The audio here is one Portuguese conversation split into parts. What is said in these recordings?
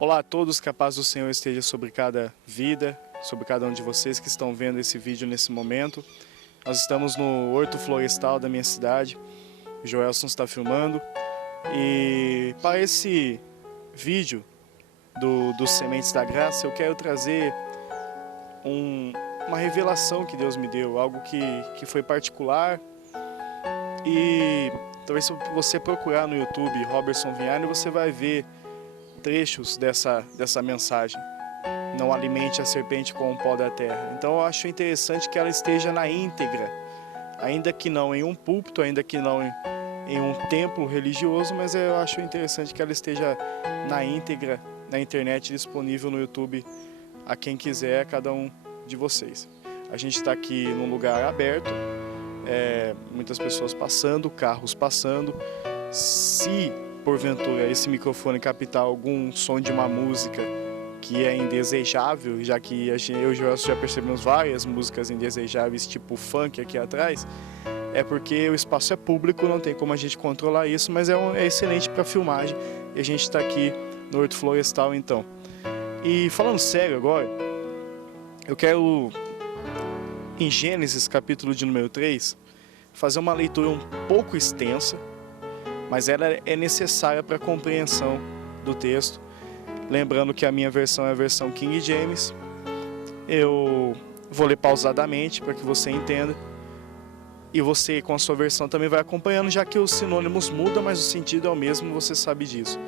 Olá a todos, que a paz do Senhor esteja sobre cada vida, sobre cada um de vocês que estão vendo esse vídeo nesse momento. Nós estamos no Horto Florestal da minha cidade, o Joelson está filmando, e para esse vídeo dos Sementes da Graça eu quero trazer uma revelação que Deus me deu, algo que foi particular. E talvez se você procurar no YouTube Robertson Vianney, você vai ver trechos dessa mensagem. Não alimente a serpente com o pó da terra. Então eu acho interessante que ela esteja na íntegra, ainda que não em um púlpito, ainda que não em um templo religioso, mas eu acho interessante que ela esteja na íntegra, na internet, disponível no YouTube a quem quiser, a cada um de vocês. A gente está aqui num lugar aberto, muitas pessoas passando, carros passando. Se porventura esse microfone captar algum som de uma música que é indesejável, já que eu e o Joelson já percebemos várias músicas indesejáveis tipo funk aqui atrás, é porque o espaço é público, não tem como a gente controlar isso, mas é excelente para filmagem e a gente está aqui no Horto Florestal então. E falando sério agora, eu quero, em Gênesis capítulo de número 3, fazer uma leitura um pouco extensa, mas ela é necessária para a compreensão do texto. Lembrando que a minha versão é a versão King James. Eu vou ler pausadamente para que você entenda. E você, com a sua versão, também vai acompanhando, já que os sinônimos mudam, mas o sentido é o mesmo, você sabe disso.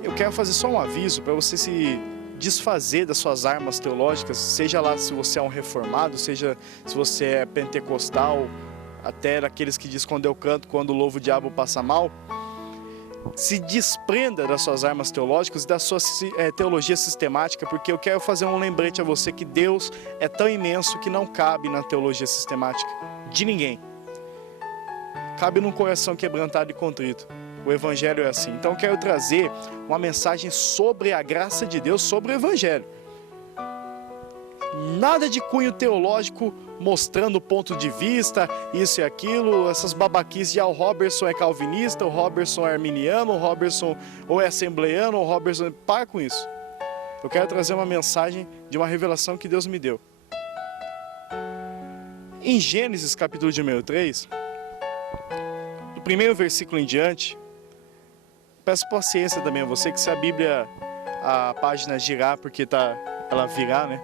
Eu quero fazer só um aviso para você se desfazer das suas armas teológicas, seja lá se você é um reformado, seja se você é pentecostal, até daqueles que diz quando eu canto, quando louvo o diabo passa mal. Se desprenda das suas armas teológicas e da sua teologia sistemática, porque eu quero fazer um lembrete a você que Deus é tão imenso que não cabe na teologia sistemática de ninguém. Cabe num coração quebrantado e contrito. O Evangelho é assim. Então eu quero trazer uma mensagem sobre a graça de Deus, sobre o Evangelho. Nada de cunho teológico mostrando ponto de vista, isso e aquilo, essas babaquices de o Robertson é calvinista, o Robertson é arminiano, o Robertson ou é assembleiano, o Robertson... Para com isso. Eu quero trazer uma mensagem de uma revelação que Deus me deu. Em Gênesis capítulo de número 3, do primeiro versículo em diante, peço paciência também a você, que se a Bíblia, a página girar porque ela virar, né?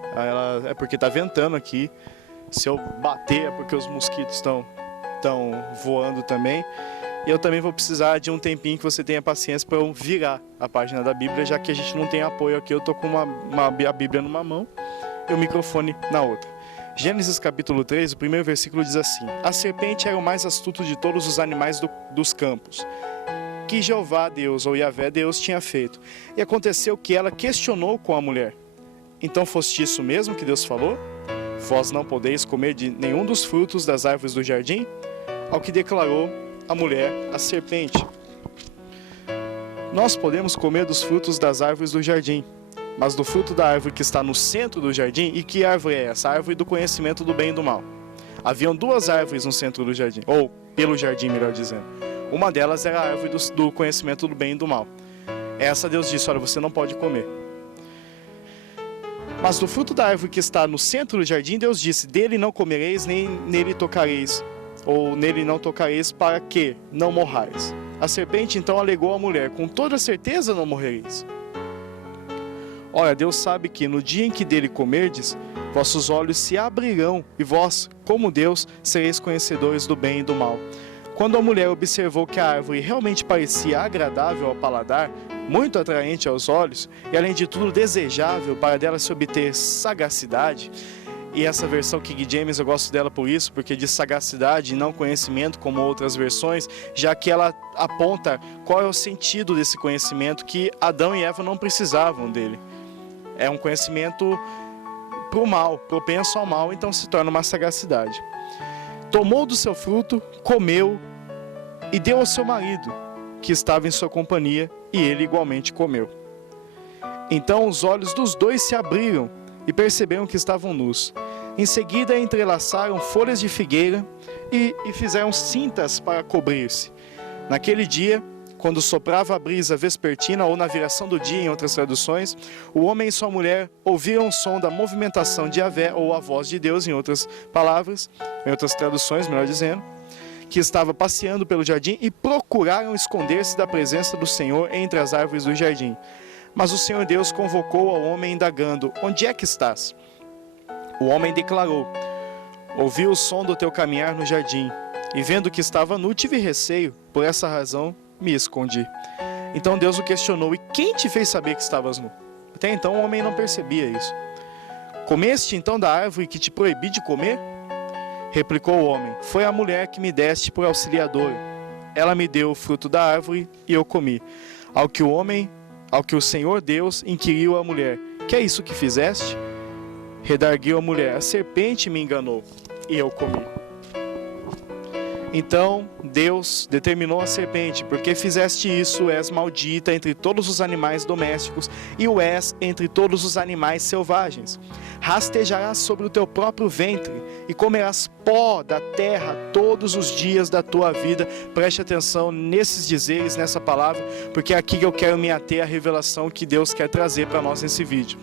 É porque está ventando aqui. Se eu bater é porque os mosquitos estão voando também. E eu também vou precisar de um tempinho que você tenha paciência para eu virar a página da Bíblia, já que a gente não tem apoio aqui. Eu estou com a Bíblia numa mão e o microfone na outra. Gênesis capítulo 3, o primeiro versículo diz assim: A serpente era o mais astuto de todos os animais dos campos, que Jeová Deus, ou Yahvé Deus, tinha feito. E aconteceu que ela questionou com a mulher: Então foste isso mesmo que Deus falou? Vós não podeis comer de nenhum dos frutos das árvores do jardim? Ao que declarou a mulher à serpente: Nós podemos comer dos frutos das árvores do jardim, mas do fruto da árvore que está no centro do jardim. E que árvore é essa? A árvore do conhecimento do bem e do mal. Haviam duas árvores no centro do jardim, ou pelo jardim, melhor dizendo. Uma delas era a árvore do conhecimento do bem e do mal. Essa Deus disse: olha, você não pode comer. Mas do fruto da árvore que está no centro do jardim, Deus disse: dele não comereis, nem nele tocareis, ou nele não tocareis, para que não morrais. A serpente então alegou à mulher: com toda certeza não morrereis. Ora, Deus sabe que no dia em que dele comerdes, vossos olhos se abrirão, e vós, como Deus, sereis conhecedores do bem e do mal. Quando a mulher observou que a árvore realmente parecia agradável ao paladar, muito atraente aos olhos, e além de tudo desejável para dela se obter sagacidade, e essa versão King James eu gosto dela por isso, porque diz sagacidade e não conhecimento como outras versões, já que ela aponta qual é o sentido desse conhecimento, que Adão e Eva não precisavam dele. É um conhecimento para o mal, propenso ao mal, então se torna uma sagacidade. Tomou do seu fruto, comeu e deu ao seu marido, que estava em sua companhia, e ele igualmente comeu. Então os olhos dos dois se abriram e perceberam que estavam nus. Em seguida entrelaçaram folhas de figueira e fizeram cintas para cobrir-se. Naquele dia quando soprava a brisa vespertina ou na viração do dia, em outras traduções, o homem e sua mulher ouviram o som da movimentação de Yahvé, ou a voz de Deus, em outras palavras, em outras traduções, melhor dizendo, que estava passeando pelo jardim e procuraram esconder-se da presença do Senhor entre as árvores do jardim. Mas o Senhor Deus convocou ao homem indagando: onde é que estás? O homem declarou: ouvi o som do teu caminhar no jardim, e vendo que estava nu, tive receio, por essa razão me escondi. Então Deus o questionou: e quem te fez saber que estavas nu? Até então o homem não percebia isso. Comeste então da árvore que te proibi de comer? Replicou o homem: foi a mulher que me deste por auxiliadora. Ela me deu o fruto da árvore e eu comi. Ao que o Senhor Deus inquiriu a mulher: que é isso que fizeste? Redarguiu a mulher: a serpente me enganou e eu comi. Então Deus determinou à serpente: porque fizeste isso, és maldita entre todos os animais domésticos e o és entre todos os animais selvagens. Rastejarás sobre o teu próprio ventre e comerás pó da terra todos os dias da tua vida. Preste atenção nesses dizeres, nessa palavra, porque é aqui que eu quero me ater à revelação que Deus quer trazer para nós nesse vídeo.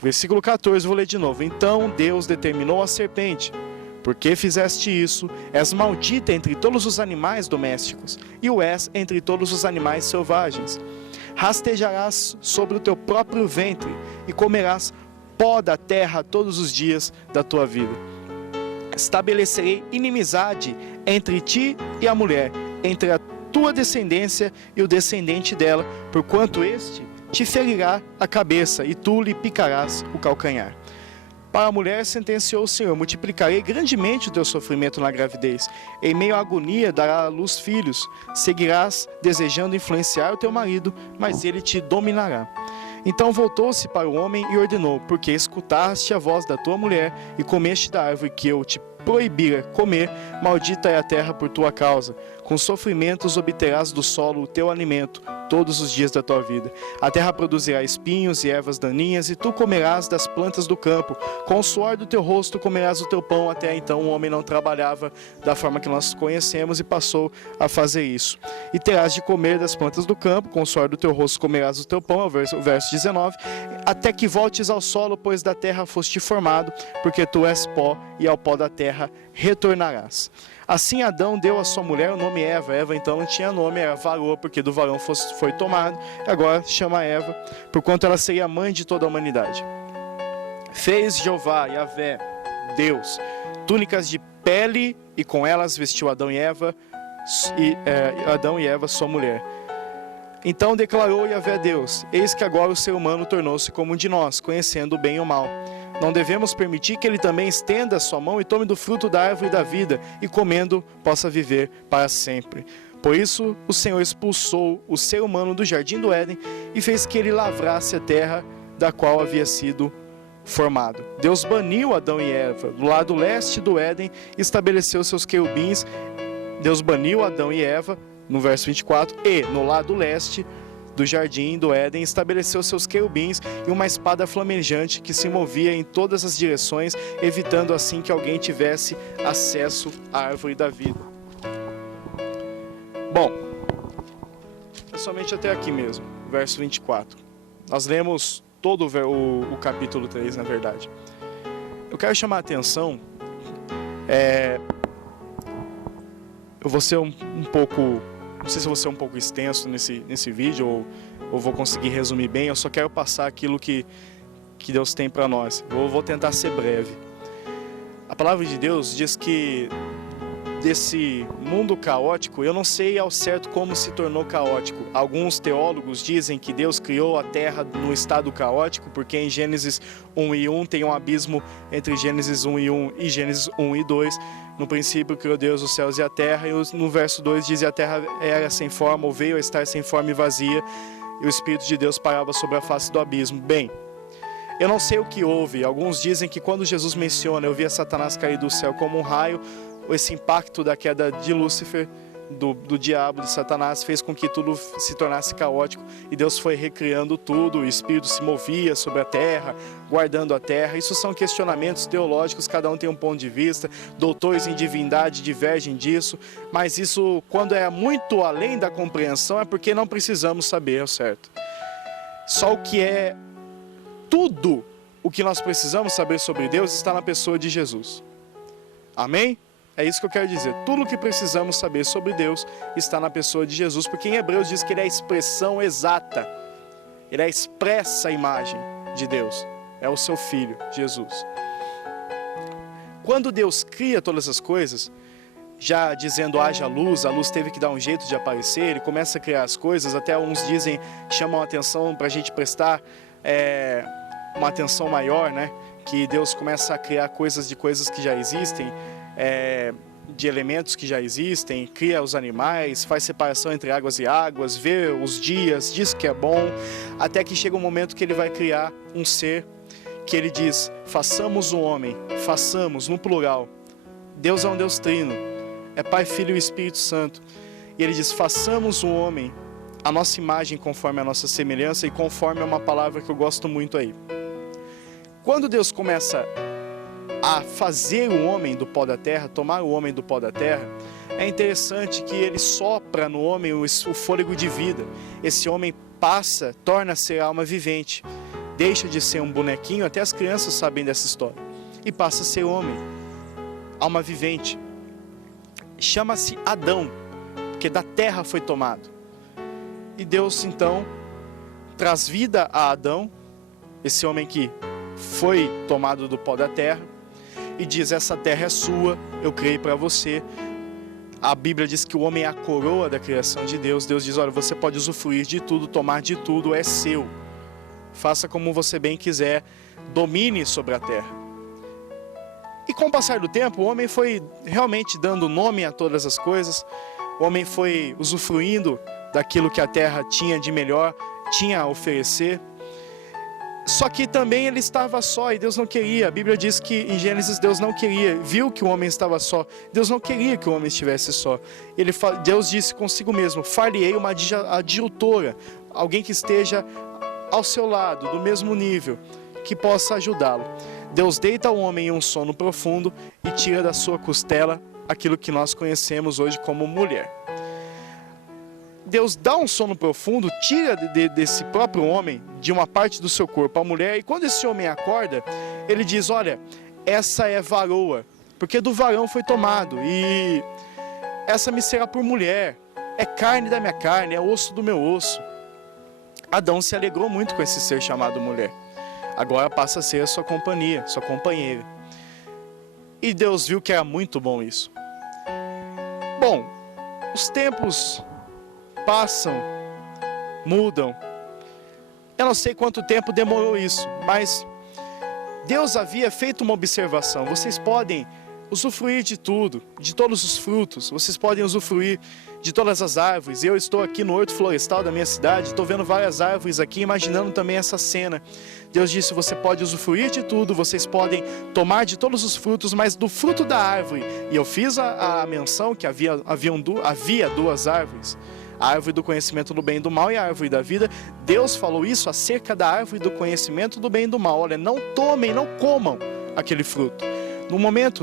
Versículo 14, vou ler de novo. Então Deus determinou à serpente: porque fizeste isso, és maldita entre todos os animais domésticos, e o és entre todos os animais selvagens. Rastejarás sobre o teu próprio ventre, e comerás pó da terra todos os dias da tua vida. Estabelecerei inimizade entre ti e a mulher, entre a tua descendência e o descendente dela, porquanto este te ferirá a cabeça, e tu lhe picarás o calcanhar. Para a mulher sentenciou o Senhor: multiplicarei grandemente o teu sofrimento na gravidez. Em meio à agonia dará à luz filhos. Seguirás desejando influenciar o teu marido, mas ele te dominará. Então voltou-se para o homem e ordenou: porque escutaste a voz da tua mulher e comeste da árvore que eu te proibira comer, maldita é a terra por tua causa. Com sofrimentos obterás do solo o teu alimento todos os dias da tua vida. A terra produzirá espinhos e ervas daninhas, e tu comerás das plantas do campo. Com o suor do teu rosto comerás o teu pão. Até então o homem não trabalhava da forma que nós conhecemos e passou a fazer isso. E terás de comer das plantas do campo, com o suor do teu rosto comerás o teu pão, é o verso 19, até que voltes ao solo, pois da terra foste formado, porque tu és pó, e ao pó da terra retornarás. Assim Adão deu à sua mulher o nome Eva. Eva então não tinha nome, era varô, porque do varão foi tomado. Agora chama Eva, porquanto ela seria a mãe de toda a humanidade. Fez Jeová, Yahvé, Deus, túnicas de pele, e com elas vestiu Adão e Eva, sua mulher. Então declarou Yahvé Deus: eis que agora o ser humano tornou-se como um de nós, conhecendo o bem e o mal. Não devemos permitir que ele também estenda a sua mão e tome do fruto da árvore da vida, e comendo possa viver para sempre. Por isso o Senhor expulsou o ser humano do jardim do Éden e fez que ele lavrasse a terra da qual havia sido formado. Deus baniu Adão e Eva do lado leste do Éden e estabeleceu seus querubins. Deus baniu Adão e Eva, no verso 24, e no lado leste do jardim do Éden estabeleceu seus querubins e uma espada flamejante que se movia em todas as direções, evitando assim que alguém tivesse acesso à árvore da vida. Bom, é somente até aqui mesmo, verso 24. Nós lemos todo o capítulo 3, na verdade. Eu quero chamar a atenção, eu vou ser um pouco... Não sei se vou ser um pouco extenso nesse vídeo ou vou conseguir resumir bem. Eu só quero passar aquilo que Deus tem para nós. Eu vou tentar ser breve. A palavra de Deus diz que desse mundo caótico, eu não sei ao certo como se tornou caótico. Alguns teólogos dizem que Deus criou a terra no estado caótico, porque em Gênesis 1 e 1 tem um abismo entre Gênesis 1 e 1 e Gênesis 1 e 2. No princípio criou Deus os céus e a terra, e no verso 2 diz: e a terra era sem forma, ou veio a estar sem forma e vazia, e o Espírito de Deus parava sobre a face do abismo. Bem, eu não sei o que houve. Alguns dizem que quando Jesus menciona: eu via Satanás cair do céu como um raio, esse impacto da queda de Lúcifer do diabo, de Satanás, fez com que tudo se tornasse caótico e Deus foi recriando tudo, o Espírito se movia sobre a terra, guardando a terra. Isso são questionamentos teológicos, cada um tem um ponto de vista, doutores em divindade divergem disso, mas isso, quando é muito além da compreensão, é porque não precisamos saber ao certo. Só o que é tudo o que nós precisamos saber sobre Deus está na pessoa de Jesus. Amém? É isso que eu quero dizer. Tudo o que precisamos saber sobre Deus está na pessoa de Jesus, porque em Hebreus diz que Ele é a expressão exata. Ele é a expressa imagem de Deus. É o seu Filho, Jesus. Quando Deus cria todas as coisas, já dizendo haja luz, a luz teve que dar um jeito de aparecer, Ele começa a criar as coisas, até uns dizem, chamam a atenção para a gente prestar uma atenção maior, né? Que Deus começa a criar coisas de coisas que já existem, de elementos que já existem, cria os animais, faz separação entre águas e águas, vê os dias, diz que é bom, até que chega um momento que Ele vai criar um ser, que Ele diz, façamos o homem, façamos, no plural. Deus é um Deus trino, é Pai, Filho e Espírito Santo. E Ele diz, façamos o homem, a nossa imagem conforme a nossa semelhança, e conforme é uma palavra que eu gosto muito aí. Quando Deus começa a fazer o homem do pó da terra, tomar o homem do pó da terra, é interessante que Ele sopra no homem o fôlego de vida. Esse homem passa, torna-se alma vivente, deixa de ser um bonequinho, até as crianças sabem dessa história, e passa a ser homem, alma vivente. Chama-se Adão, porque da terra foi tomado. E Deus então traz vida a Adão, esse homem que foi tomado do pó da terra, e diz, essa terra é sua, eu criei para você. A Bíblia diz que o homem é a coroa da criação de Deus. Deus diz, olha, você pode usufruir de tudo, tomar de tudo, é seu. Faça como você bem quiser, domine sobre a terra. E com o passar do tempo, o homem foi realmente dando nome a todas as coisas, o homem foi usufruindo daquilo que a terra tinha de melhor, tinha a oferecer. Só que também ele estava só e Deus não queria. A Bíblia diz que em Gênesis Deus não queria, viu que o homem estava só. Deus não queria que o homem estivesse só. Deus disse consigo mesmo, far-lhe-ei uma adjutora, alguém que esteja ao seu lado, do mesmo nível, que possa ajudá-lo. Deus deita o homem em um sono profundo e tira da sua costela aquilo que nós conhecemos hoje como mulher. Deus dá um sono profundo, tira desse próprio homem, de uma parte do seu corpo, a mulher, e quando esse homem acorda, ele diz, olha, essa é varoa, porque do varão foi tomado, e essa me será por mulher, é carne da minha carne, é osso do meu osso. Adão se alegrou muito com esse ser chamado mulher, agora passa a ser a sua companhia, sua companheira. E Deus viu que era muito bom isso. Bom, os tempos passam, mudam. Eu não sei quanto tempo demorou isso, mas Deus havia feito uma observação. Vocês podem usufruir de tudo, de todos os frutos, vocês podem usufruir de todas as árvores. Eu estou aqui no horto florestal da minha cidade, estou vendo várias árvores aqui, imaginando também essa cena. Deus disse, você pode usufruir de tudo, vocês podem tomar de todos os frutos, mas do fruto da árvore. E eu fiz a menção que havia duas árvores, a árvore do conhecimento do bem e do mal e a árvore da vida. Deus falou isso acerca da árvore do conhecimento do bem e do mal. Olha, não tomem, não comam aquele fruto.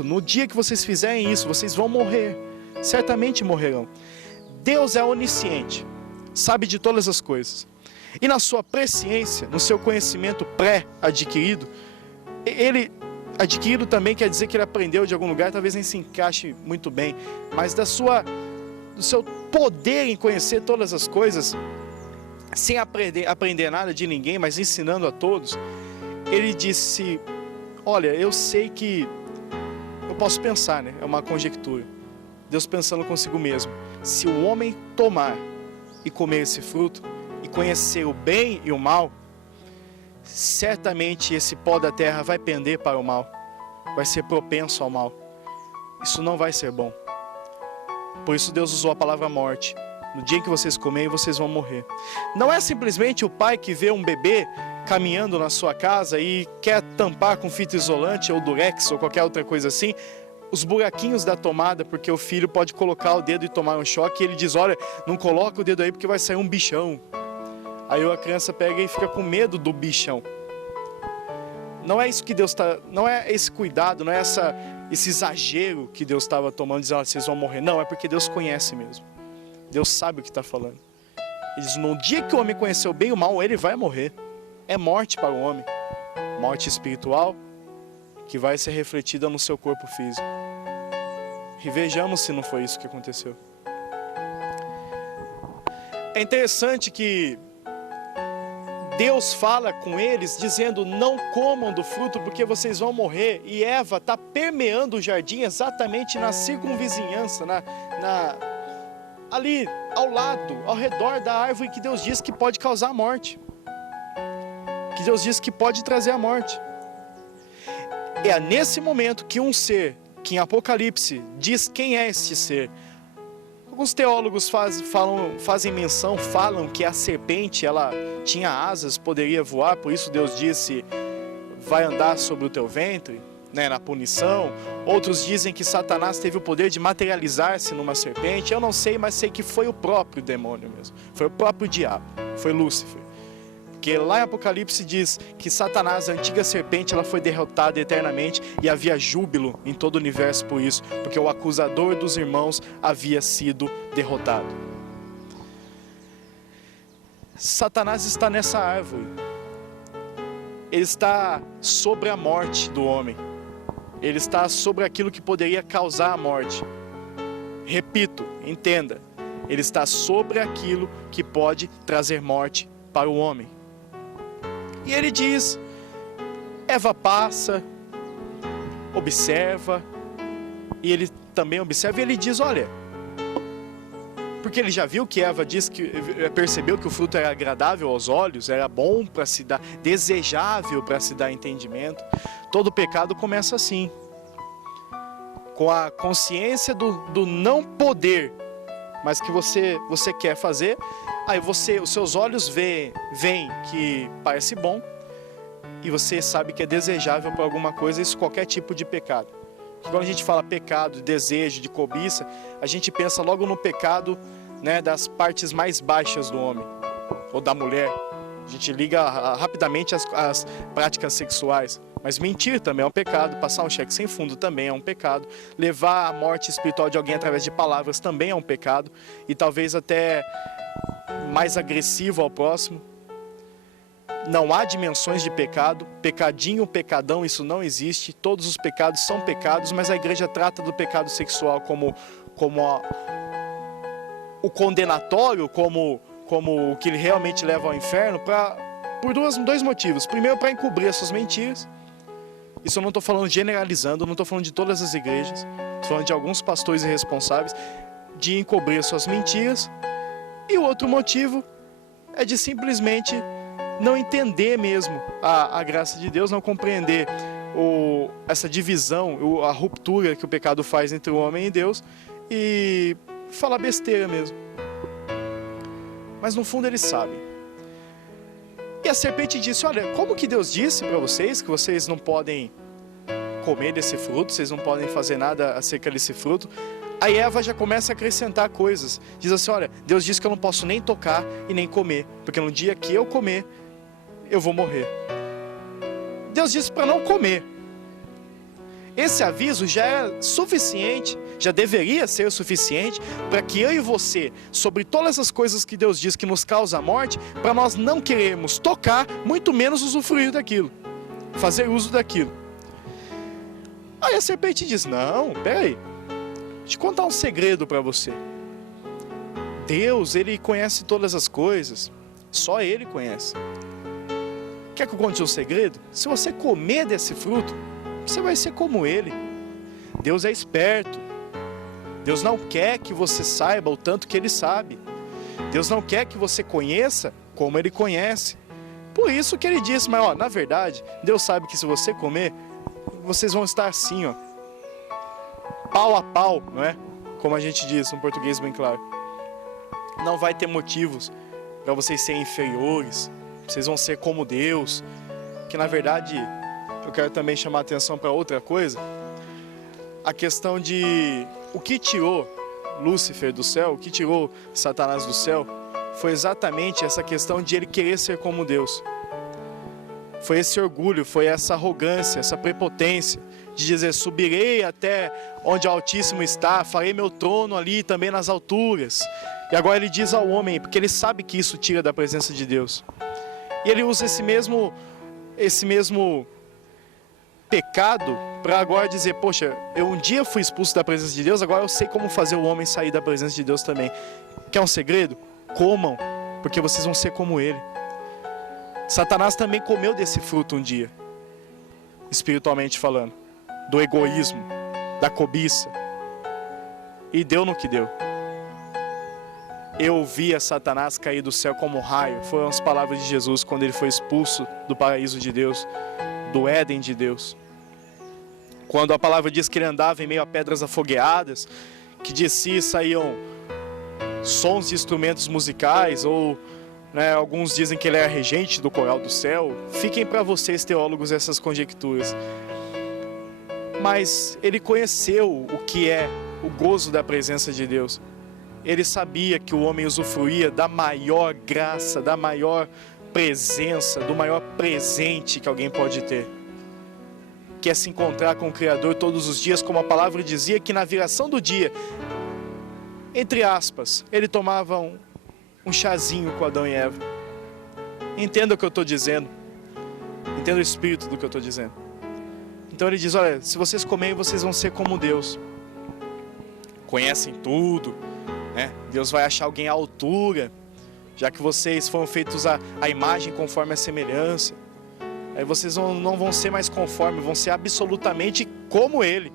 No dia que vocês fizerem isso, vocês vão morrer, certamente morrerão. Deus é onisciente, sabe de todas as coisas. E na sua presciência, no seu conhecimento pré-adquirido, adquirido também quer dizer que ele aprendeu de algum lugar, talvez nem se encaixe muito bem, mas do seu poder em conhecer todas as coisas, sem aprender nada de ninguém, mas ensinando a todos, ele disse, olha, eu sei que, eu posso pensar, né? É uma conjectura, Deus pensando consigo mesmo, se o homem tomar e comer esse fruto, e conhecer o bem e o mal, certamente esse pó da terra vai pender para o mal, vai ser propenso ao mal, isso não vai ser bom. Por isso Deus usou a palavra morte. No dia em que vocês comerem, vocês vão morrer. Não é simplesmente o pai que vê um bebê caminhando na sua casa e quer tampar com fita isolante ou durex ou qualquer outra coisa assim. os buraquinhos da tomada, porque o filho pode colocar o dedo e tomar um choque, e ele diz, olha, não coloca o dedo aí porque vai sair um bichão. Aí a criança pega e fica com medo do bichão. Não é isso que Deus está, não é esse cuidado, não é esse exagero que Deus estava tomando, dizendo, ah, vocês vão morrer. Não, é porque Deus conhece mesmo. Deus sabe o que está falando. Ele diz, no dia que o homem conheceu bem e o mal, ele vai morrer. É morte para o homem. Morte espiritual, que vai ser refletida no seu corpo físico. E vejamos se não foi isso que aconteceu. É interessante que Deus fala com eles dizendo, não comam do fruto porque vocês vão morrer. E Eva está permeando o jardim exatamente na circunvizinhança, ali ao lado, ao redor da árvore que Deus diz que pode causar a morte. Que Deus diz que pode trazer a morte. É nesse momento que um ser, que em Apocalipse diz quem é este ser. Alguns teólogos fazem menção, falam que a serpente, ela tinha asas, poderia voar, por isso Deus disse, vai andar sobre o teu ventre, né, na punição. Outros dizem que Satanás teve o poder de materializar-se numa serpente. Eu não sei, mas sei que foi o próprio demônio mesmo. Foi o próprio diabo, foi Lúcifer. Porque lá em Apocalipse diz que Satanás, a antiga serpente, ela foi derrotada eternamente e havia júbilo em todo o universo por isso, porque o acusador dos irmãos havia sido derrotado. Satanás está nessa árvore. Ele está sobre a morte do homem. Ele está sobre aquilo que poderia causar a morte. Repito, entenda. Ele está sobre aquilo que pode trazer morte para o homem. E ele diz, Eva passa, observa, e ele também observa, e ele diz, olha, porque ele já viu que Eva percebeu que o fruto era agradável aos olhos, era bom para se dar, desejável para se dar entendimento. Todo pecado começa assim, com a consciência do não poder, mas que você quer fazer. Aí os seus olhos veem que parece bom e você sabe que é desejável para alguma coisa, isso qualquer tipo de pecado. Porque quando a gente fala pecado, de desejo, de cobiça, a gente pensa logo no pecado, né, das partes mais baixas do homem ou da mulher. A gente liga rapidamente às práticas sexuais. Mas mentir também é um pecado, passar um cheque sem fundo também é um pecado, levar a morte espiritual de alguém através de palavras também é um pecado, e talvez até mais agressivo ao próximo. Não há dimensões de pecado, pecadinho, pecadão, isso não existe. Todos os pecados são pecados, mas a igreja trata do pecado sexual como o condenatório, como o que ele realmente leva ao inferno, por dois motivos. Primeiro, para encobrir as suas mentiras. Isso eu não estou falando generalizando, não estou falando de todas as igrejas, estou falando de alguns pastores irresponsáveis, de encobrir as suas mentiras. E o outro motivo é de simplesmente não entender mesmo a graça de Deus, não compreender essa divisão, a ruptura que o pecado faz entre o homem e Deus, e falar besteira mesmo. Mas no fundo eles sabem. E a serpente disse, olha, como que Deus disse para vocês que vocês não podem comer desse fruto, vocês não podem fazer nada acerca desse fruto? Aí Eva já começa a acrescentar coisas. Diz assim, olha, Deus disse que eu não posso nem tocar e nem comer, porque no dia que eu comer, eu vou morrer. Deus disse para não comer. Esse aviso já é suficiente, já deveria ser o suficiente para que eu e você, sobre todas as coisas que Deus diz que nos causa a morte, para nós não queremos tocar, muito menos usufruir daquilo, fazer uso daquilo. Aí a serpente diz, não, peraí, deixa eu contar um segredo para você. Deus, Ele conhece todas as coisas, só Ele conhece. Quer que eu conte um segredo? Se você comer desse fruto, você vai ser como Ele. Deus é esperto. Deus não quer que você saiba o tanto que Ele sabe. Deus não quer que você conheça como Ele conhece. Por isso que Ele disse, mas na verdade, Deus sabe que se você comer, vocês vão estar assim, pau a pau, não é? Como a gente diz, um português bem claro. Não vai ter motivos para vocês serem inferiores. Vocês vão ser como Deus. Que na verdade, eu quero também chamar a atenção para outra coisa. a questão de o que tirou Lúcifer do céu, o que tirou Satanás do céu, foi exatamente essa questão de ele querer ser como Deus. Foi esse orgulho, foi essa arrogância, essa prepotência de dizer: subirei até onde o Altíssimo está, farei meu trono ali também nas alturas. E agora ele diz ao homem, porque ele sabe que isso tira da presença de Deus. E ele usa esse mesmo pecado para agora dizer: poxa, eu um dia fui expulso da presença de Deus, agora eu sei como fazer o homem sair da presença de Deus também. Quer um segredo? Comam, porque vocês vão ser como ele. Satanás também comeu desse fruto um dia, espiritualmente falando, do egoísmo, da cobiça, e deu no que deu. Eu via Satanás cair do céu como um raio. Foram as palavras de Jesus quando ele foi expulso do paraíso de Deus, do Éden de Deus. Quando a palavra diz que ele andava em meio a pedras afogueadas, que de si saíam sons de instrumentos musicais, ou alguns dizem que ele era regente do coral do céu. Fiquem para vocês, teólogos, essas conjecturas. Mas ele conheceu o que é o gozo da presença de Deus. Ele sabia que o homem usufruía da maior graça, da maior presença, do maior presente que alguém pode ter, que é se encontrar com o Criador todos os dias, como a palavra dizia, que na viração do dia, entre aspas, ele tomava um chazinho com Adão e Eva. Entenda o que eu estou dizendo, entenda o espírito do que eu estou dizendo. Então ele diz: olha, se vocês comerem, vocês vão ser como Deus, conhecem tudo, Deus vai achar alguém à altura, já que vocês foram feitos à imagem conforme a semelhança. Aí vocês não vão ser mais conformes, vão ser absolutamente como Ele.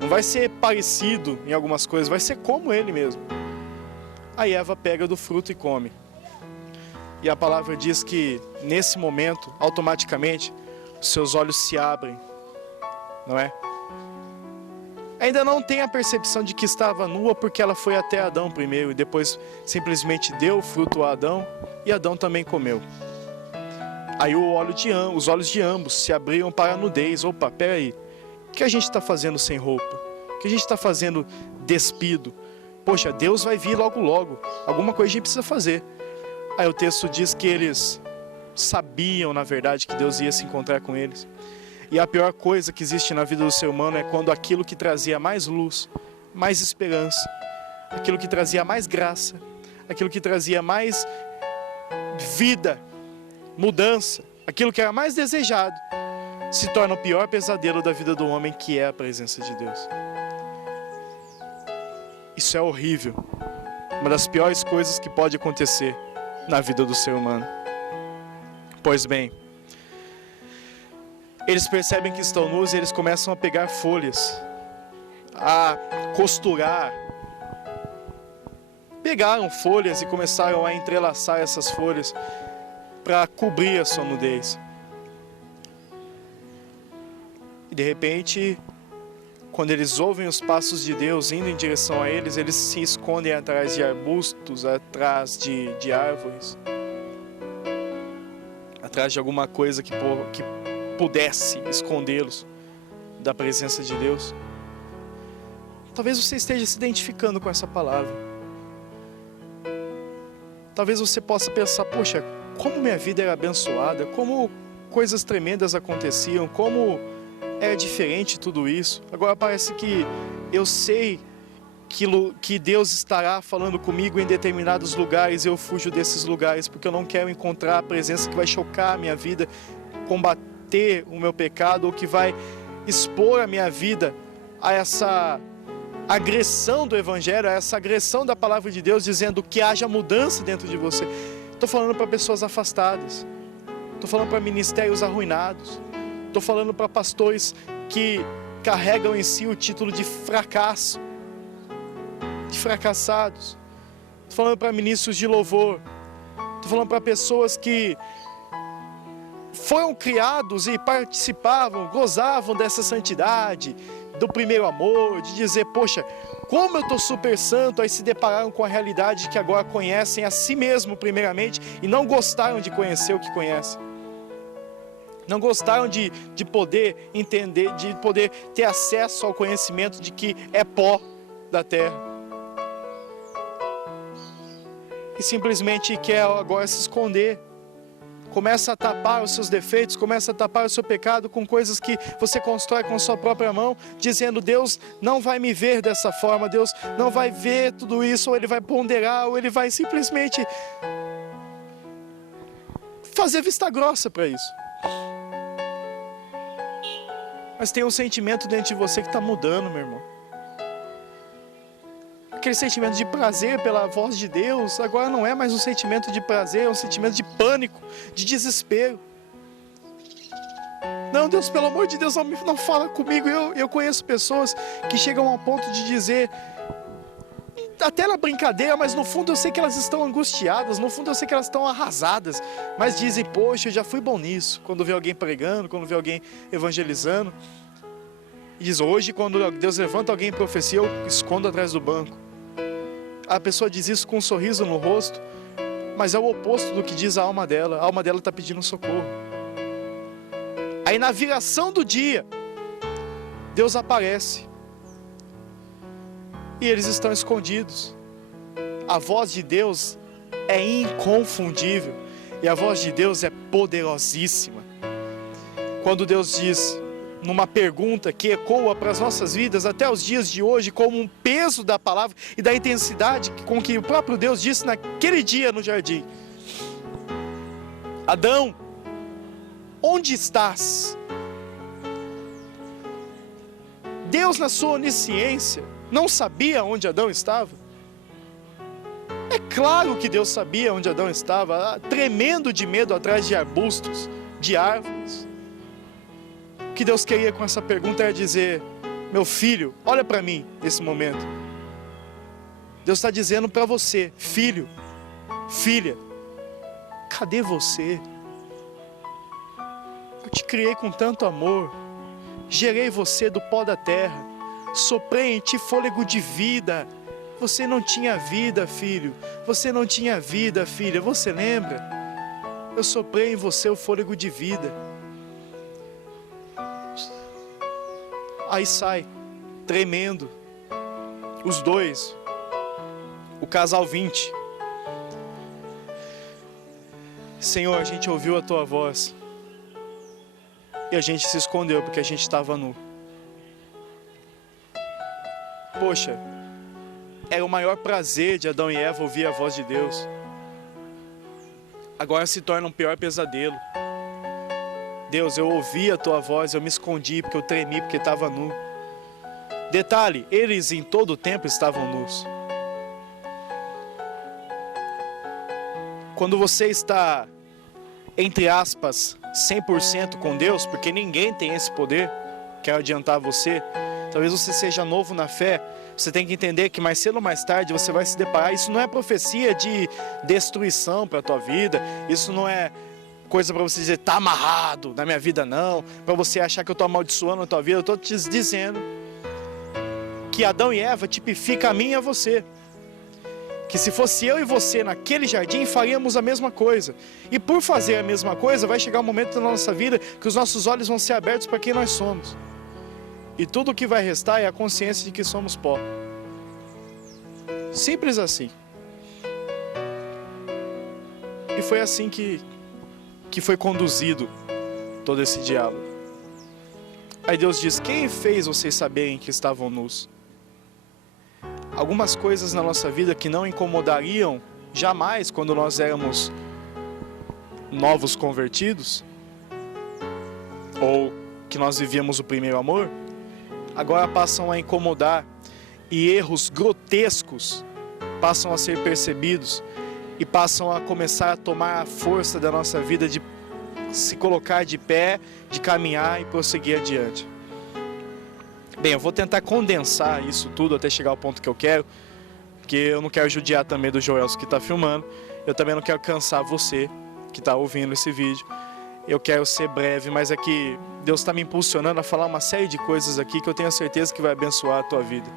Não vai ser parecido em algumas coisas, vai ser como Ele mesmo. Aí Eva pega do fruto e come. E a palavra diz que nesse momento, automaticamente, os seus olhos se abrem, não é? Ainda não tem a percepção de que estava nua, porque ela foi até Adão primeiro e depois simplesmente deu o fruto a Adão, e Adão também comeu. Aí os olhos de ambos se abriram para a nudez. Opa, peraí, o que a gente está fazendo sem roupa? O que a gente está fazendo despido? Poxa, Deus vai vir logo logo, alguma coisa a gente precisa fazer. Aí o texto diz que eles sabiam, na verdade, que Deus ia se encontrar com eles. E a pior coisa que existe na vida do ser humano é quando aquilo que trazia mais luz, mais esperança, aquilo que trazia mais graça, aquilo que trazia mais vida, mudança, aquilo que era mais desejado, se torna o pior pesadelo da vida do homem, que é a presença de Deus. Isso é horrível. Uma das piores coisas que pode acontecer na vida do ser humano. Pois bem, eles percebem que estão nus e eles começam a pegar folhas, a costurar. Pegaram folhas e começaram a entrelaçar essas folhas para cobrir a sua nudez. E de repente, quando eles ouvem os passos de Deus indo em direção a eles, eles se escondem atrás de arbustos, atrás de árvores, atrás de alguma coisa que pudesse escondê-los da presença de Deus. Talvez você esteja se identificando com essa palavra. Talvez você possa pensar: poxa, como minha vida era abençoada, como coisas tremendas aconteciam, como é diferente tudo isso. Agora parece que eu sei que Deus estará falando comigo em determinados lugares, e eu fujo desses lugares porque eu não quero encontrar a presença que vai chocar a minha vida, combater o meu pecado, ou que vai expor a minha vida a essa agressão do Evangelho, a essa agressão da palavra de Deus, dizendo que haja mudança dentro de você. Estou falando para pessoas afastadas, estou falando para ministérios arruinados, estou falando para pastores que carregam em si o título de fracasso, de fracassados. Estou falando para ministros de louvor, estou falando para pessoas que foram criados e participavam, gozavam dessa santidade, do primeiro amor, de dizer: poxa, como eu estou super santo, aí se depararam com a realidade de que agora conhecem a si mesmo primeiramente e não gostaram de conhecer o que conhecem. Não gostaram de poder entender, de poder ter acesso ao conhecimento de que é pó da terra. E simplesmente quer agora se esconder. Começa a tapar os seus defeitos, começa a tapar o seu pecado com coisas que você constrói com sua própria mão, dizendo: Deus não vai me ver dessa forma, Deus não vai ver tudo isso, ou Ele vai ponderar, ou Ele vai simplesmente fazer vista grossa para isso. Mas tem um sentimento dentro de você que está mudando, meu irmão. Aquele sentimento de prazer pela voz de Deus, agora não é mais um sentimento de prazer, é um sentimento de pânico, de desespero. Não, Deus, pelo amor de Deus, não fala comigo. Eu conheço pessoas que chegam ao ponto de dizer, até na brincadeira, mas no fundo eu sei que elas estão angustiadas, no fundo eu sei que elas estão arrasadas, mas dizem: poxa, eu já fui bom nisso. Quando vê alguém pregando, quando vê alguém evangelizando, e diz: hoje quando Deus levanta alguém em profecia, eu escondo atrás do banco. A pessoa diz isso com um sorriso no rosto, mas é o oposto do que diz a alma dela. A alma dela está pedindo socorro. Aí na viração do dia, Deus aparece e eles estão escondidos. A voz de Deus é inconfundível e a voz de Deus é poderosíssima. Quando Deus diz, numa pergunta que ecoa para as nossas vidas até os dias de hoje, como um peso da palavra e da intensidade com que o próprio Deus disse naquele dia no jardim: Adão, onde estás? Deus, na sua onisciência, não sabia onde Adão estava? É claro que Deus sabia onde Adão estava, tremendo de medo atrás de arbustos, de árvores. O que Deus queria com essa pergunta era dizer: meu filho, olha para mim nesse momento. Deus está dizendo para você: filho, filha, cadê você? Eu te criei com tanto amor, gerei você do pó da terra, soprei em ti fôlego de vida. Você não tinha vida, filho, você não tinha vida, filha, você lembra? Eu soprei em você o fôlego de vida. Aí sai, tremendo, os dois, o casal 20. Senhor, a gente ouviu a tua voz e a gente se escondeu porque a gente estava nu. Poxa, era o maior prazer de Adão e Eva ouvir a voz de Deus. Agora se torna um pior pesadelo. Deus, eu ouvi a tua voz, eu me escondi porque eu tremi, porque estava nu. Detalhe, eles em todo o tempo estavam nus. Quando você está, entre aspas, 100% com Deus, porque ninguém tem esse poder, quero adiantar você, talvez você seja novo na fé, você tem que entender que mais cedo ou mais tarde você vai se deparar. Isso não é profecia de destruição para a tua vida, isso não é coisa para você dizer, tá amarrado na minha vida não, para você achar que eu estou amaldiçoando a tua vida. Eu estou te dizendo que Adão e Eva tipifica a mim e a você, que se fosse eu e você naquele jardim, faríamos a mesma coisa, e por fazer a mesma coisa, vai chegar um momento na nossa vida que os nossos olhos vão ser abertos para quem nós somos, e tudo o que vai restar é a consciência de que somos pó. Simples assim. E foi assim que foi conduzido todo esse diálogo. Aí Deus diz: quem fez vocês saberem que estavam nus? Algumas coisas na nossa vida que não incomodariam jamais quando nós éramos novos convertidos, ou que nós vivíamos o primeiro amor, agora passam a incomodar, e erros grotescos passam a ser percebidos e passam a começar a tomar a força da nossa vida de se colocar de pé, de caminhar e prosseguir adiante. Bem, eu vou tentar condensar isso tudo até chegar ao ponto que eu quero, porque eu não quero judiar também do Joelson que está filmando, eu também não quero cansar você que está ouvindo esse vídeo. Eu quero ser breve, mas é que Deus está me impulsionando a falar uma série de coisas aqui que eu tenho certeza que vai abençoar a tua vida.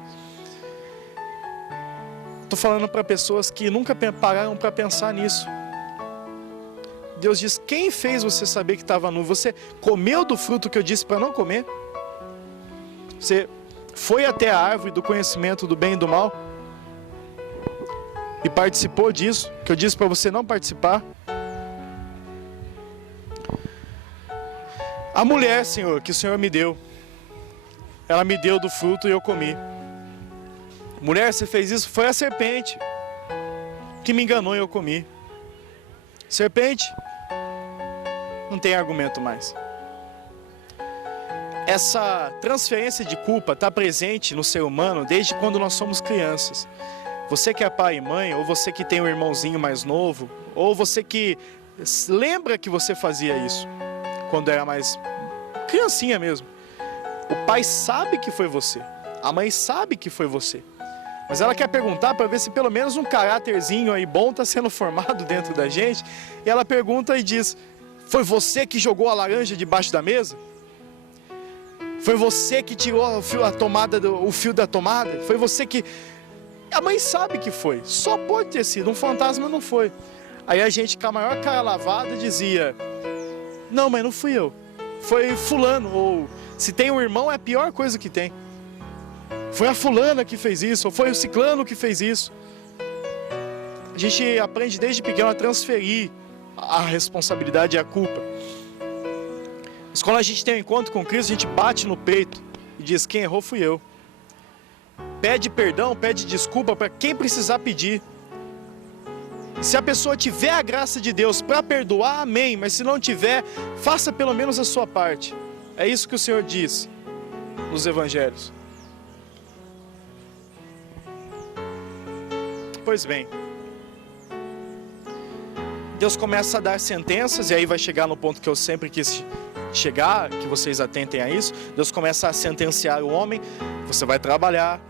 Estou falando para pessoas que nunca pararam para pensar nisso. Deus diz: quem fez você saber que estava nu? Você comeu do fruto que eu disse para não comer? Você foi até a árvore do conhecimento do bem e do mal e participou disso, que eu disse para você não participar? A mulher, Senhor, que o Senhor me deu, ela me deu do fruto e eu comi. Mulher, você fez isso? Foi a serpente que me enganou e eu comi. Serpente, não tem argumento mais. Essa transferência de culpa está presente no ser humano desde quando nós somos crianças. Você que é pai e mãe, ou você que tem um irmãozinho mais novo, ou você que lembra que você fazia isso quando era mais criancinha mesmo. O pai sabe que foi você, a mãe sabe que foi você, mas ela quer perguntar para ver se pelo menos um caráterzinho aí bom está sendo formado dentro da gente. E ela pergunta e diz: foi você que jogou a laranja debaixo da mesa? Foi você que tirou o fio da tomada? Foi você que... A mãe sabe que foi, só pode ter sido, um fantasma não foi. Aí a gente, com a maior cara lavada, dizia: não, mas não fui eu, foi fulano. Ou se tem um irmão, é a pior coisa que tem. Foi a fulana que fez isso, ou foi o ciclano que fez isso. A gente aprende desde pequeno a transferir a responsabilidade e a culpa. Mas quando a gente tem um encontro com Cristo, a gente bate no peito e diz: quem errou fui eu. Pede perdão, pede desculpa para quem precisar pedir. Se a pessoa tiver a graça de Deus para perdoar, amém. Mas se não tiver, faça pelo menos a sua parte. É isso que o Senhor diz nos evangelhos. Pois bem, Deus começa a dar sentenças, e aí vai chegar no ponto que eu sempre quis chegar, que vocês atentem a isso. Deus começa a sentenciar o homem: você vai trabalhar,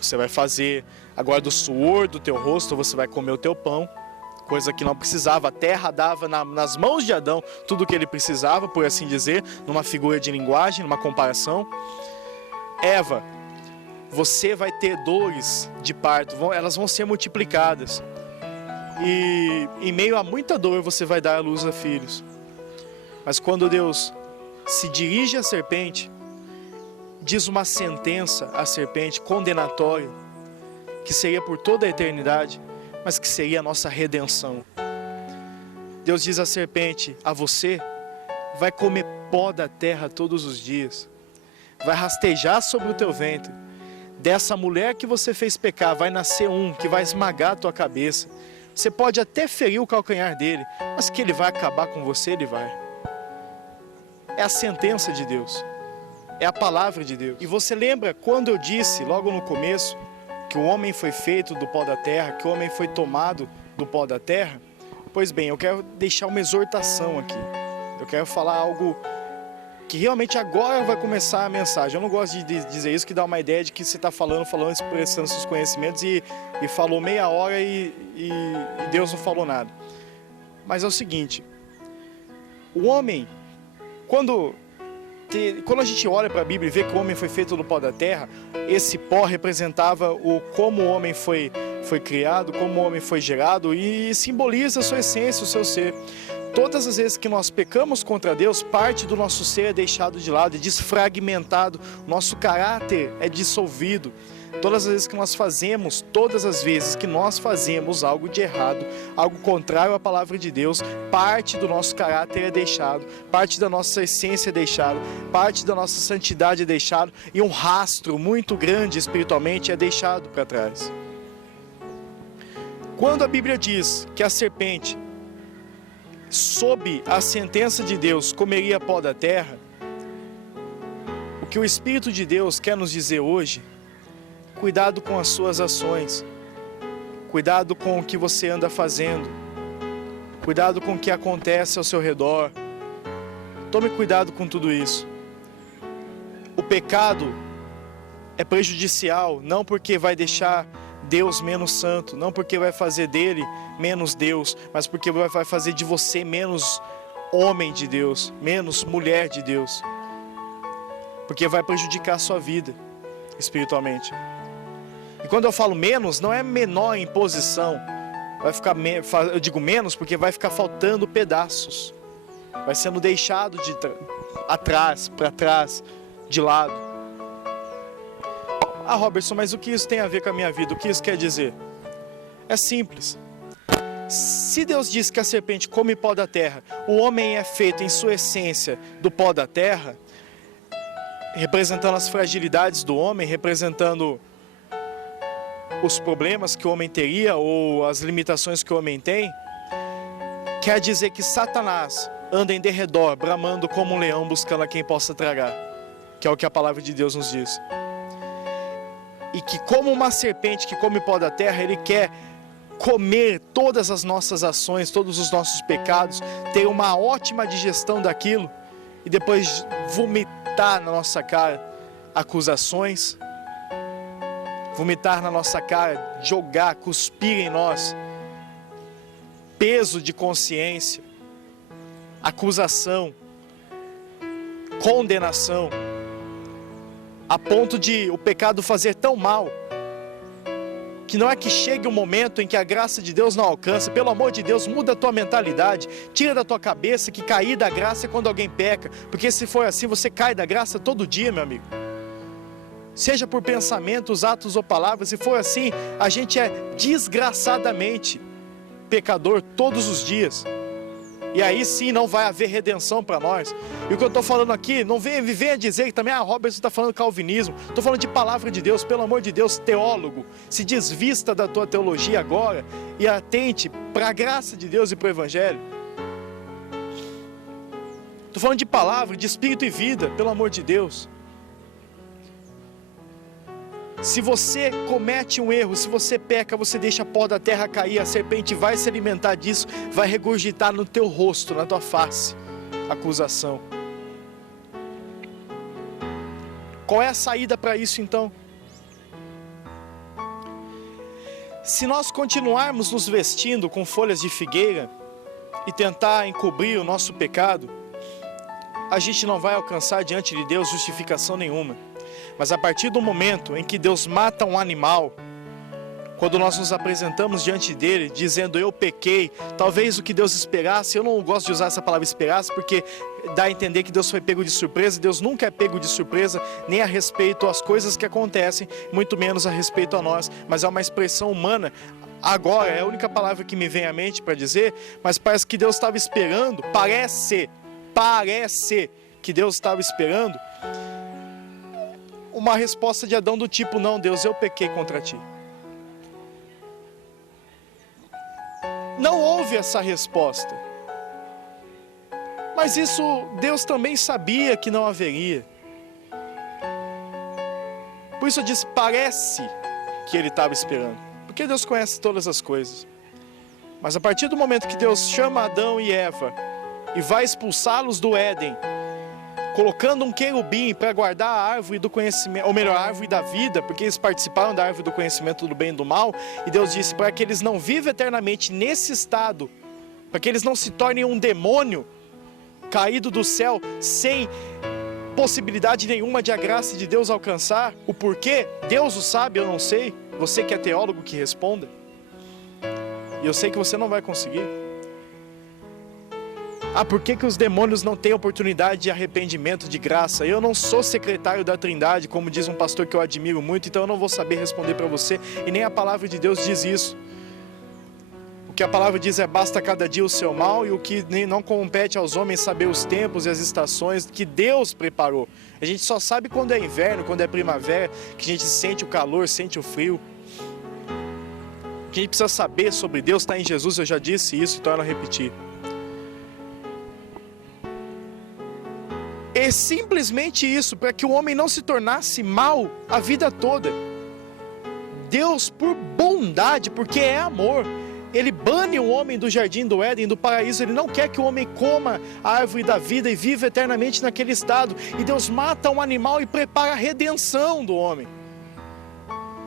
você vai fazer, agora do suor do teu rosto você vai comer o teu pão, coisa que não precisava. A terra dava nas mãos de Adão tudo o que ele precisava, por assim dizer, numa figura de linguagem, numa comparação. Eva, você vai ter dores de parto, elas vão ser multiplicadas. E em meio a muita dor você vai dar à luz a filhos. Mas quando Deus se dirige à serpente, diz uma sentença à serpente condenatória, que seria por toda a eternidade, mas que seria a nossa redenção. Deus diz à serpente: a você vai comer pó da terra todos os dias, vai rastejar sobre o teu ventre. Dessa mulher que você fez pecar vai nascer um que vai esmagar a tua cabeça. Você pode até ferir o calcanhar dele, mas que ele vai acabar com você, ele vai. É a sentença de Deus, é a palavra de Deus. E você lembra quando eu disse logo no começo que o homem foi feito do pó da terra, que o homem foi tomado do pó da terra? Pois bem, eu quero deixar uma exortação aqui. Eu quero falar algo que realmente agora vai começar a mensagem. Eu não gosto de dizer isso, que dá uma ideia de que você está falando, expressando seus conhecimentos e falou meia hora e Deus não falou nada. Mas é o seguinte: o homem, quando a gente olha para a Bíblia e vê que o homem foi feito do pó da terra, esse pó representava como o homem foi criado, como o homem foi gerado, e simboliza a sua essência, o seu ser. Todas as vezes que nós pecamos contra Deus, parte do nosso ser é deixado de lado, é desfragmentado, nosso caráter é dissolvido. Todas as vezes que nós fazemos algo de errado, algo contrário à palavra de Deus, parte do nosso caráter é deixado, parte da nossa essência é deixada, parte da nossa santidade é deixado, e um rastro muito grande espiritualmente é deixado para trás. Quando a Bíblia diz que a serpente, sob a sentença de Deus, comeria pó da terra, o que o Espírito de Deus quer nos dizer hoje: cuidado com as suas ações, cuidado com o que você anda fazendo, cuidado com o que acontece ao seu redor. Tome cuidado com tudo isso. O pecado é prejudicial, não porque vai deixar Deus menos santo, não porque vai fazer dele menos Deus, mas porque vai fazer de você menos homem de Deus, menos mulher de Deus, porque vai prejudicar a sua vida espiritualmente. E quando eu falo menos, não é menor em posição, vai ficar, eu digo menos porque vai ficar faltando pedaços, vai sendo deixado de atrás, para trás, de lado. Ah, Robertson, mas o que isso tem a ver com a minha vida? O que isso quer dizer? É simples. Se Deus diz que a serpente come pó da terra, o homem é feito em sua essência do pó da terra, representando as fragilidades do homem, representando os problemas que o homem teria ou as limitações que o homem tem, quer dizer que Satanás anda em derredor, bramando como um leão, buscando a quem possa tragar, que é o que a palavra de Deus nos diz. E que como uma serpente que come pó da terra, ele quer comer todas as nossas ações, todos os nossos pecados, ter uma ótima digestão daquilo e depois vomitar na nossa cara acusações, vomitar na nossa cara, jogar, cuspir em nós peso de consciência, acusação, condenação, a ponto de o pecado fazer tão mal que não é que chegue um momento em que a graça de Deus não alcança. Pelo amor de Deus, muda a tua mentalidade, tira da tua cabeça que cair da graça é quando alguém peca, porque se for assim, você cai da graça todo dia, meu amigo. Seja por pensamentos, atos ou palavras, se for assim, a gente é desgraçadamente pecador todos os dias. E aí sim não vai haver redenção para nós. E o que eu estou falando aqui, não venha dizer que também, Robertson está falando calvinismo. Estou falando de palavra de Deus, pelo amor de Deus, teólogo. Se desvista da tua teologia agora e atente para a graça de Deus e para o Evangelho. Estou falando de palavra, de espírito e vida, pelo amor de Deus. Se você comete um erro, se você peca, você deixa a pó da terra cair, a serpente vai se alimentar disso, vai regurgitar no teu rosto, na tua face, acusação. Qual é a saída para isso então? Se nós continuarmos nos vestindo com folhas de figueira e tentar encobrir o nosso pecado, a gente não vai alcançar diante de Deus justificação nenhuma. Mas a partir do momento em que Deus mata um animal, quando nós nos apresentamos diante dele, dizendo eu pequei, talvez o que Deus esperasse, eu não gosto de usar essa palavra esperasse, porque dá a entender que Deus foi pego de surpresa. Deus nunca é pego de surpresa, nem a respeito às coisas que acontecem, muito menos a respeito a nós, mas é uma expressão humana. Agora, é a única palavra que me vem à mente para dizer, mas parece que Deus estava esperando, parece que Deus estava esperando uma resposta de Adão do tipo, não, Deus, eu pequei contra ti. Não houve essa resposta. Mas isso Deus também sabia que não haveria. Por isso eu disse, parece que ele estava esperando. Porque Deus conhece todas as coisas. Mas a partir do momento que Deus chama Adão e Eva e vai expulsá-los do Éden, colocando um querubim para guardar a árvore do conhecimento, ou melhor, a árvore da vida, porque eles participaram da árvore do conhecimento do bem e do mal, e Deus disse para que eles não vivam eternamente nesse estado, para que eles não se tornem um demônio caído do céu, sem possibilidade nenhuma de a graça de Deus alcançar. O porquê, Deus o sabe, eu não sei, você que é teólogo que responda, e eu sei que você não vai conseguir. Por que os demônios não têm oportunidade de arrependimento, de graça? Eu não sou secretário da Trindade, como diz um pastor que eu admiro muito, então eu não vou saber responder para você, e nem a palavra de Deus diz isso. O que a palavra diz é, basta cada dia o seu mal, e o que não compete aos homens saber os tempos e as estações que Deus preparou. A gente só sabe quando é inverno, quando é primavera, que a gente sente o calor, sente o frio. O que a gente precisa saber sobre Deus está em Jesus, eu já disse isso e torno a repetir. É simplesmente isso, para que o homem não se tornasse mal a vida toda. Deus, por bondade, porque é amor, Ele bane o homem do jardim do Éden, do paraíso. Ele não quer que o homem coma a árvore da vida e viva eternamente naquele estado. E Deus mata um animal e prepara a redenção do homem.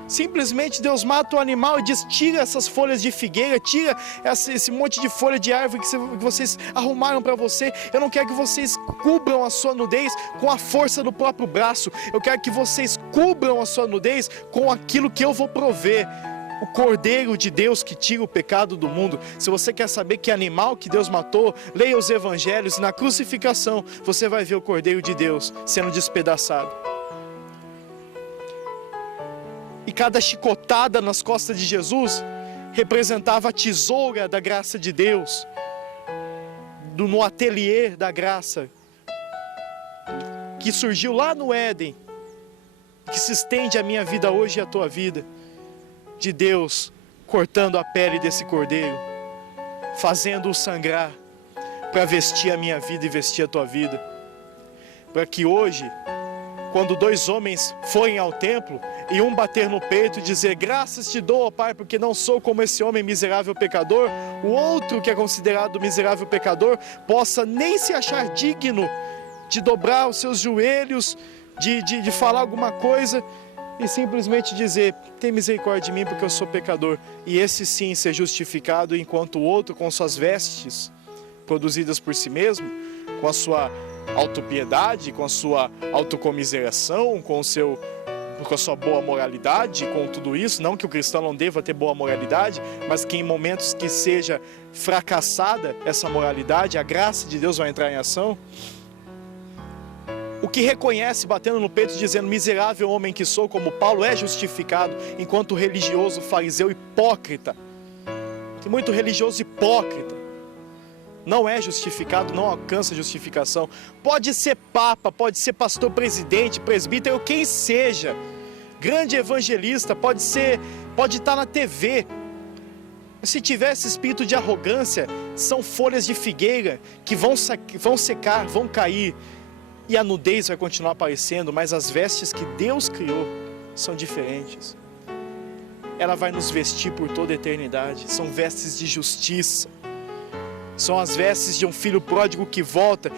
Simplesmente Deus mata o animal e diz, tira essas folhas de figueira, tira esse monte de folha de árvore que vocês arrumaram para você. Eu não quero que vocês cubram a sua nudez com a força do próprio braço. Eu quero que vocês cubram a sua nudez com aquilo que eu vou prover. O Cordeiro de Deus que tira o pecado do mundo. Se você quer saber que animal que Deus matou, leia os evangelhos. Na crucificação você vai ver o Cordeiro de Deus sendo despedaçado. E cada chicotada nas costas de Jesus representava a tesoura da graça de Deus, no ateliê da graça, que surgiu lá no Éden, que se estende a minha vida hoje e a tua vida, de Deus cortando a pele desse cordeiro, fazendo-o sangrar, para vestir a minha vida e vestir a tua vida, para que hoje, quando dois homens forem ao templo, e um bater no peito e dizer: graças te dou, ó Pai, porque não sou como esse homem miserável pecador, o outro que é considerado miserável pecador, possa nem se achar digno de dobrar os seus joelhos, de falar alguma coisa, e simplesmente dizer: tem misericórdia de mim porque eu sou pecador. E esse sim ser justificado, enquanto o outro, com suas vestes produzidas por si mesmo, com a sua autopiedade, com a sua autocomiseração, com a sua boa moralidade, com tudo isso, não que o cristão não deva ter boa moralidade, mas que em momentos que seja fracassada essa moralidade, a graça de Deus vai entrar em ação. O que reconhece, batendo no peito, dizendo: miserável homem que sou, como Paulo, é justificado, enquanto o religioso fariseu hipócrita, que muito religioso hipócrita não é justificado, não alcança justificação. Pode ser papa, pode ser pastor, presidente, presbítero, quem seja, grande evangelista, pode estar na TV. Se tiver esse espírito de arrogância, são folhas de figueira que vão secar, vão cair, e a nudez vai continuar aparecendo, mas as vestes que Deus criou são diferentes. Ela vai nos vestir por toda a eternidade, são vestes de justiça. São as vestes de um filho pródigo que volta,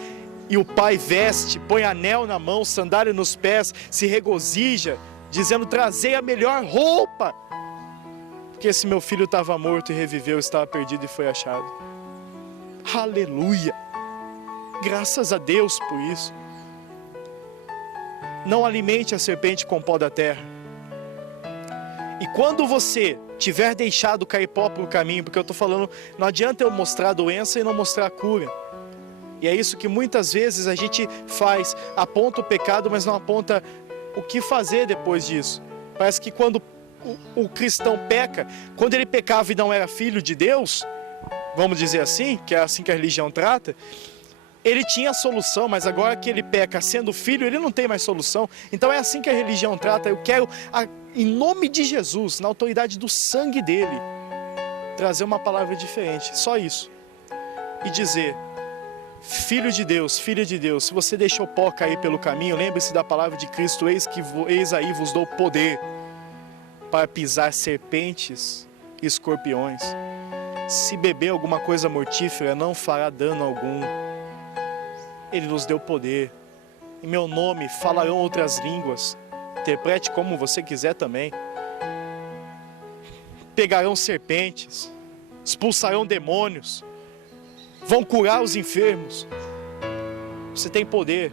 e o pai veste, põe anel na mão, sandália nos pés, se regozija, dizendo: trazei a melhor roupa, porque esse meu filho estava morto e reviveu, estava perdido e foi achado. Aleluia! Graças a Deus por isso. Não alimente a serpente com pó da terra. E quando você tiver deixado cair pó para o caminho, porque eu estou falando, não adianta eu mostrar a doença e não mostrar a cura. E é isso que muitas vezes a gente faz, aponta o pecado, mas não aponta o que fazer depois disso. Parece que quando o cristão peca, quando ele pecava e não era filho de Deus, vamos dizer assim, que é assim que a religião trata, ele tinha a solução, mas agora que ele peca sendo filho, ele não tem mais solução. Então é assim que a religião trata. Eu quero, em nome de Jesus, na autoridade do sangue dele, trazer uma palavra diferente, só isso. E dizer: filho de Deus, filha de Deus, se você deixou pó cair pelo caminho, lembre-se da palavra de Cristo: eis aí vos dou poder para pisar serpentes e escorpiões. Se beber alguma coisa mortífera, não fará dano algum. Ele nos deu poder. Em meu nome falarão outras línguas. Interprete como você quiser também. Pegarão serpentes, expulsarão demônios, vão curar os enfermos. Você tem poder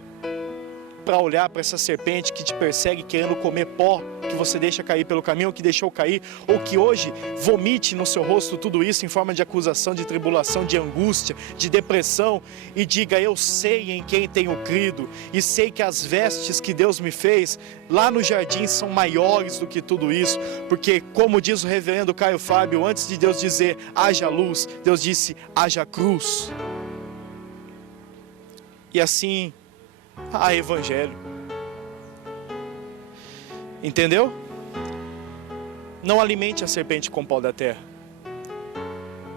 para olhar para essa serpente que te persegue querendo comer pó, que você deixa cair pelo caminho, ou que deixou cair, ou que hoje vomite no seu rosto tudo isso em forma de acusação, de tribulação, de angústia, de depressão, e diga: eu sei em quem tenho crido, e sei que as vestes que Deus me fez lá no jardim são maiores do que tudo isso, porque, como diz o reverendo Caio Fábio, antes de Deus dizer haja luz, Deus disse haja cruz. E assim há evangelho. Entendeu? Não alimente a serpente com pó da terra.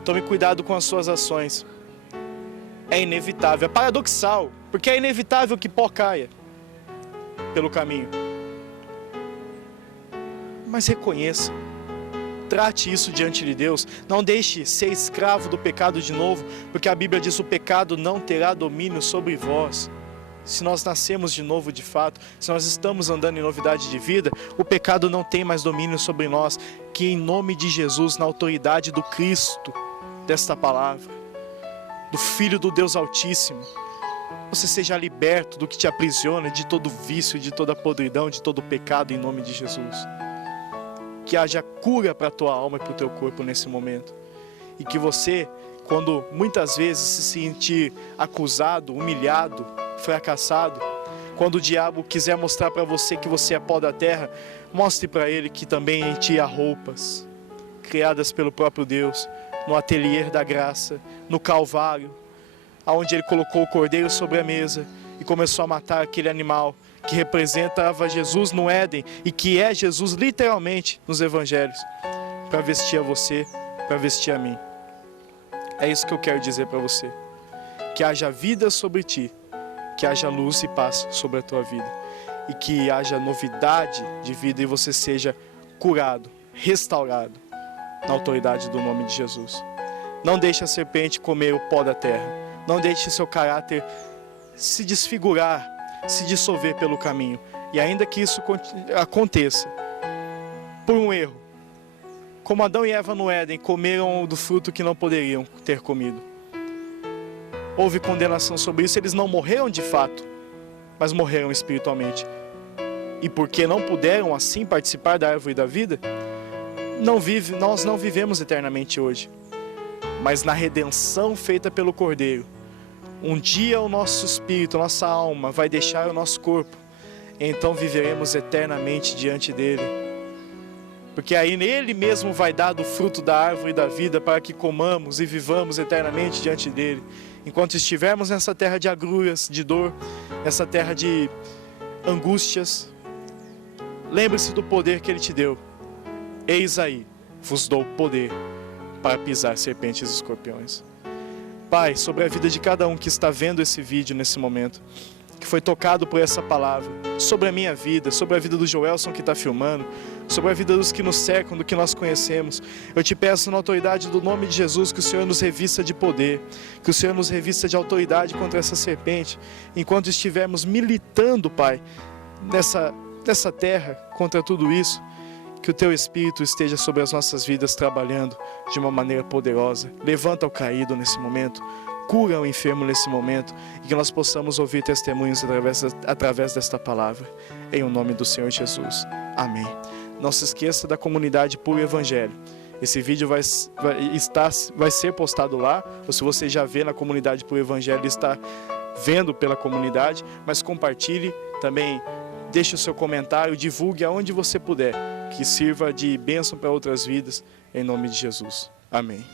Tome cuidado com as suas ações. É inevitável, é paradoxal, porque é inevitável que pó caia pelo caminho. Mas reconheça, trate isso diante de Deus. Não deixe ser escravo do pecado de novo, porque a Bíblia diz: o pecado não terá domínio sobre vós. Se nós nascemos de novo de fato, se nós estamos andando em novidade de vida, o pecado não tem mais domínio sobre nós. Que em nome de Jesus, na autoridade do Cristo, desta palavra, do Filho do Deus Altíssimo, você seja liberto do que te aprisiona, de todo vício, de toda podridão, de todo pecado, em nome de Jesus. que haja cura para a tua alma e para o teu corpo nesse momento. E que você, quando muitas vezes se sentir acusado, humilhado, fracassado, quando o diabo quiser mostrar para você que você é pó da terra, mostre para ele que também em ti há roupas, criadas pelo próprio Deus, no ateliê da graça, no Calvário, onde ele colocou o cordeiro sobre a mesa e começou a matar aquele animal que representava Jesus no Éden e que é Jesus literalmente nos evangelhos, para vestir a você, para vestir a mim. É isso que eu quero dizer para você. Que haja vida sobre ti, que haja luz e paz sobre a tua vida, e que haja novidade de vida e você seja curado, restaurado na autoridade do nome de Jesus. Não deixe a serpente comer o pó da terra. Não deixe seu caráter se desfigurar, se dissolver pelo caminho. E ainda que isso aconteça por um erro, como Adão e Eva no Éden comeram do fruto que não poderiam ter comido, houve condenação sobre isso. Eles não morreram de fato, mas morreram espiritualmente. E porque não puderam assim participar da árvore da vida, nós não vivemos eternamente hoje. Mas na redenção feita pelo Cordeiro, um dia o nosso espírito, a nossa alma vai deixar o nosso corpo, então viveremos eternamente diante dele. Porque aí ele mesmo vai dar do fruto da árvore da vida para que comamos e vivamos eternamente diante dele. Enquanto estivermos nessa terra de agruras, de dor, nessa terra de angústias, lembre-se do poder que ele te deu. Eis aí, vos dou poder para pisar serpentes e escorpiões. Pai, sobre a vida de cada um que está vendo esse vídeo nesse momento, que foi tocado por essa palavra, sobre a minha vida, sobre a vida do Joelson que está filmando, sobre a vida dos que nos cercam, do que nós conhecemos, eu te peço na autoridade do nome de Jesus que o Senhor nos revista de poder, que o Senhor nos revista de autoridade contra essa serpente, enquanto estivermos militando, Pai, nessa terra, contra tudo isso. Que o Teu Espírito esteja sobre as nossas vidas trabalhando de uma maneira poderosa. Levanta o caído nesse momento, cura o enfermo nesse momento, e que nós possamos ouvir testemunhos através desta palavra. Em o nome do Senhor Jesus. Amém. Não se esqueça da comunidade Puro Evangelho. Esse vídeo vai ser postado lá, ou se você já vê na comunidade Puro Evangelho, está vendo pela comunidade, mas compartilhe também. Deixe o seu comentário, divulgue aonde você puder, que sirva de bênção para outras vidas, em nome de Jesus. Amém.